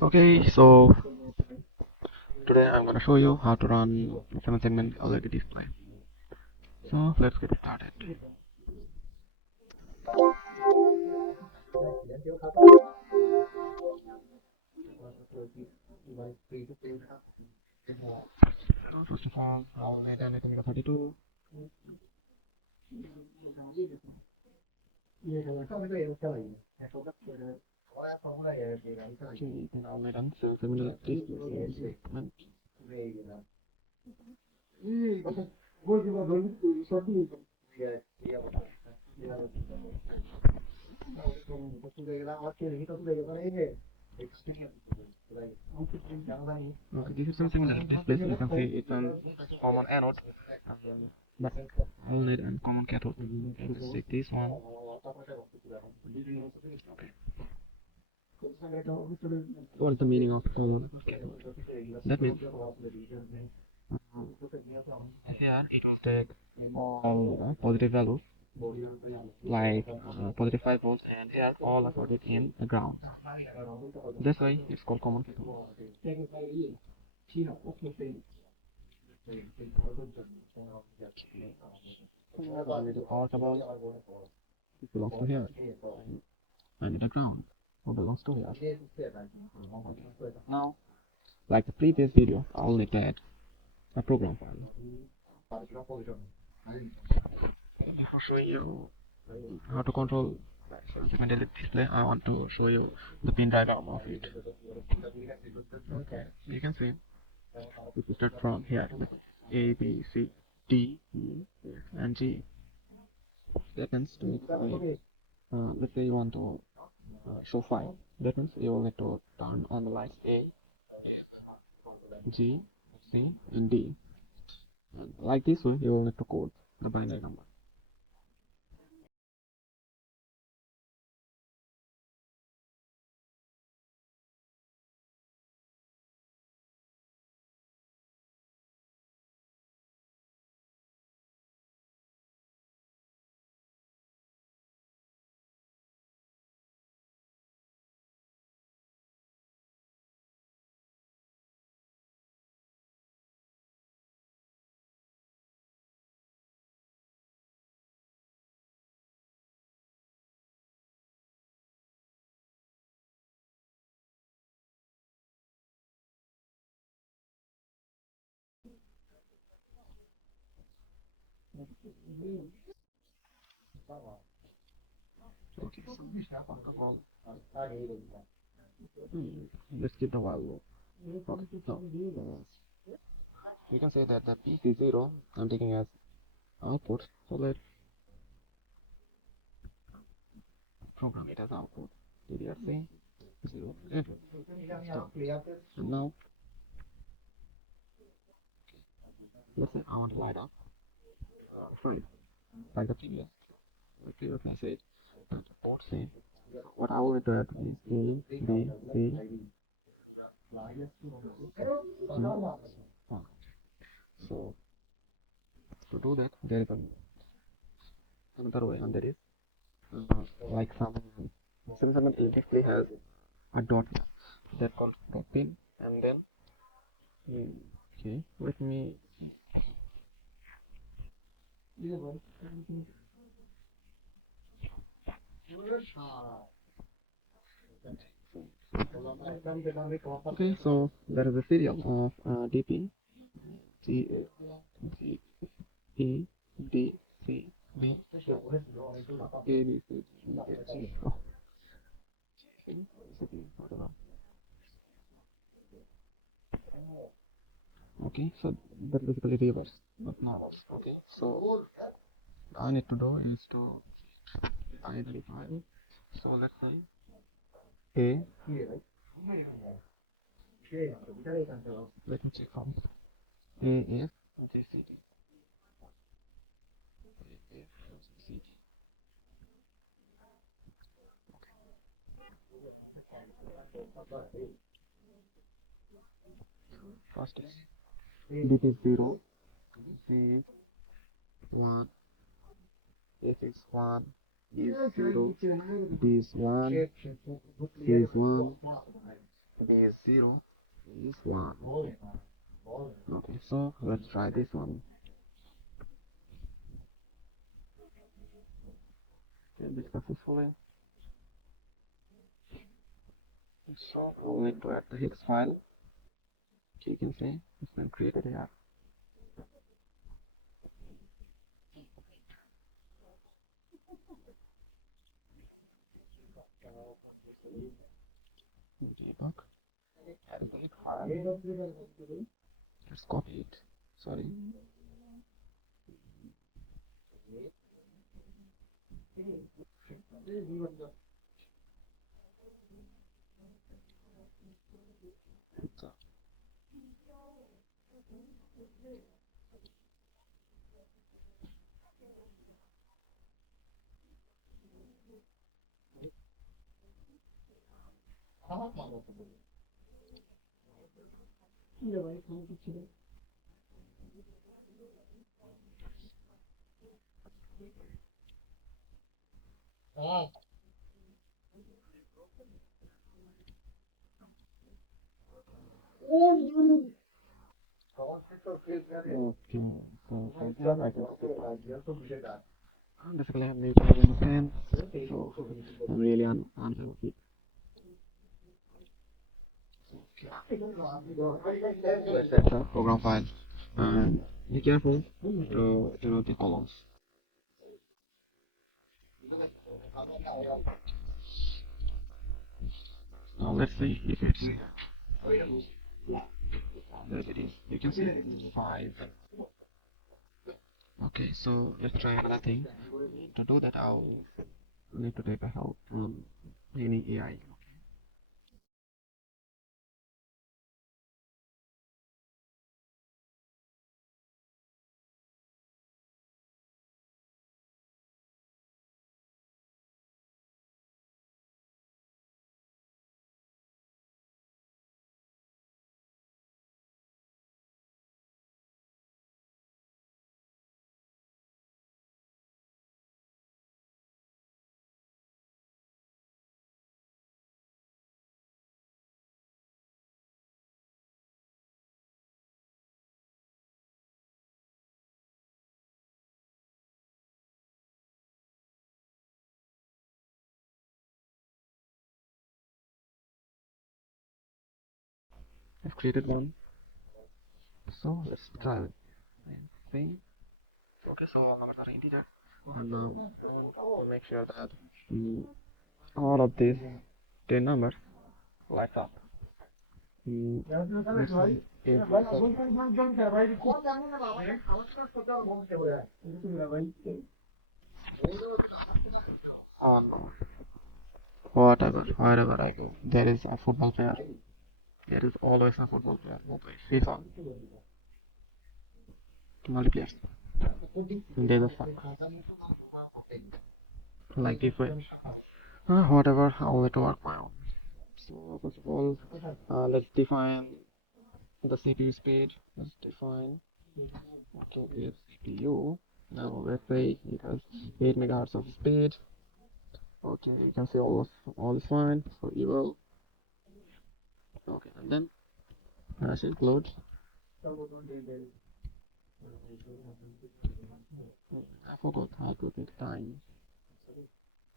Okay, so today I'm gonna show you how to run 7-segment LED display. So let's get started. First of all, I'll need an ATmega32. Okay, then I'll need an 7-segment display. Okay, this is something that displays. You can see it's a common anode, but I'll need a common cathode. Let's take this one. Okay. What is the meaning of common cathode? That means here it will take all positive values like positive 5 volts, and here all are put it in the ground. That's why it's called common cathode. Power cable, it belongs to here, and the ground belongs to here. Okay. Now, like the previous video, I'll need to add a program file. Before showing you how to control the display, I want to show you the pin diagram of it. Okay, you can see if you start from here, A, B, C, D, E, F, and G. That means to make let's say you want to show 5. That means you will need to turn on the lights A, F, G, C, and D. And like this way, you will need to code the binary number. Okay, so first of all, let's get the while loop. Okay, so we can say that the PC0 I'm taking as output, so let's program it as output. DDRC 0 enter. Stop. And now let's say I want to light up fully like the previous message. And port C. What I will do is A, B, C. So to do that, there is another way, and that is like some display has a dot that called dot pin, and then okay, let me okay, so there is a serial of DP G G E D C B A B C G. Okay, so that basically reverse, but not okay. So I need to do is to identify. So let's say A. Let me check from A F G C D. A F G C D. First is DP is 0, C is 1, F is 1, E is 0, D is 1, C is 1, B is 0, is 1. Okay, so let's try this one. Okay, this successfully. So we'll need to add the hex file. Okay, you can see it's been created here. Debug. Add the hex file. Let's copy it. Sorry. So, okay, so from here I can basically I have made 10, so I'm really unhappy with it. Let's set the program file and be careful to denote the columns. Now let's see if it's there it is. You can see it is 5. Okay, so let's try another thing. To do that, I'll need to take a help from any AI. I've created one, so let's try it and see. Okay, so all numbers are integer, and now we'll make sure that all of these 10 numbers lights up. Let's see if on wherever I go, there is a football player. There is always a football player who plays FIFA. Multiplayers. And there's a fuck. Like this way. Whatever, I'll let work my own. So first of all, let's define the CPU speed. Let's define okay, CPU. Now let's say it has 8 megahertz of speed. Okay, you can see all is fine. So you will okay, and then let's include. I forgot how to take time.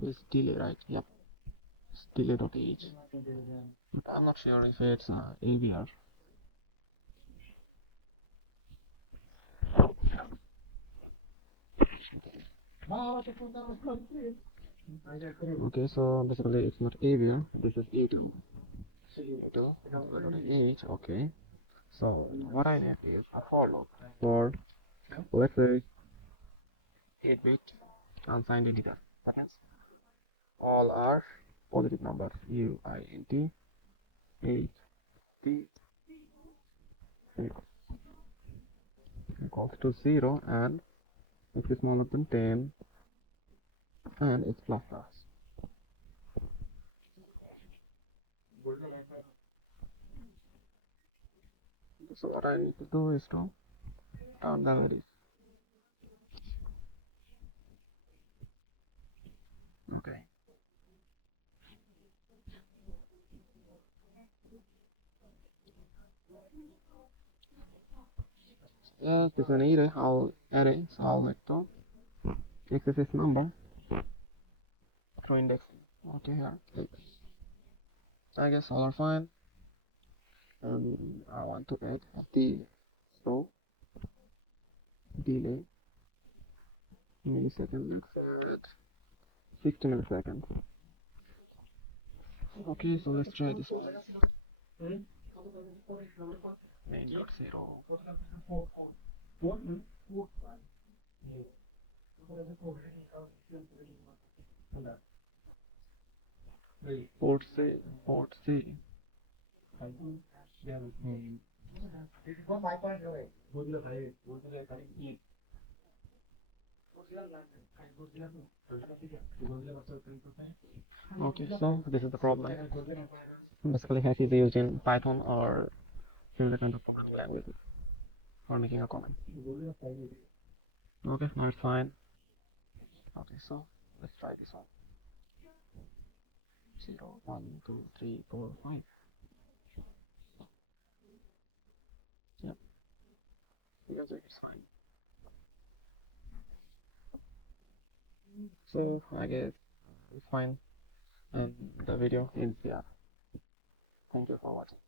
It's delay, right? Yep. It's delay.h. But I'm not sure if it's AVR. Okay, so basically it's not AVR. This is E2. E2. Okay. So what I need is a for loop for let's say 8-bit unsigned integer. That means all are positive numbers. UINT 8 T equals to 0 and if it's smaller than 10 and it's plus plus. So what I need to do is to turn the values. Okay. Yes, this is an array, so I'll make the XSS number through indexing. Okay, here. I guess all are fine. And I want to add the slow delay milliseconds at 60 milliseconds. Okay, so let's try this one. Main.0. Port C, port C. Hmm. Okay, so this is the problem. Basically, hash is used in Python or similar kind of programming languages for making a comment. Okay, now it's fine. Okay, so let's try this one. 0, 1, 2, 3, 4, 5. Yep, because it's fine. So I guess it's fine, and the video is yeah. Thank you for watching.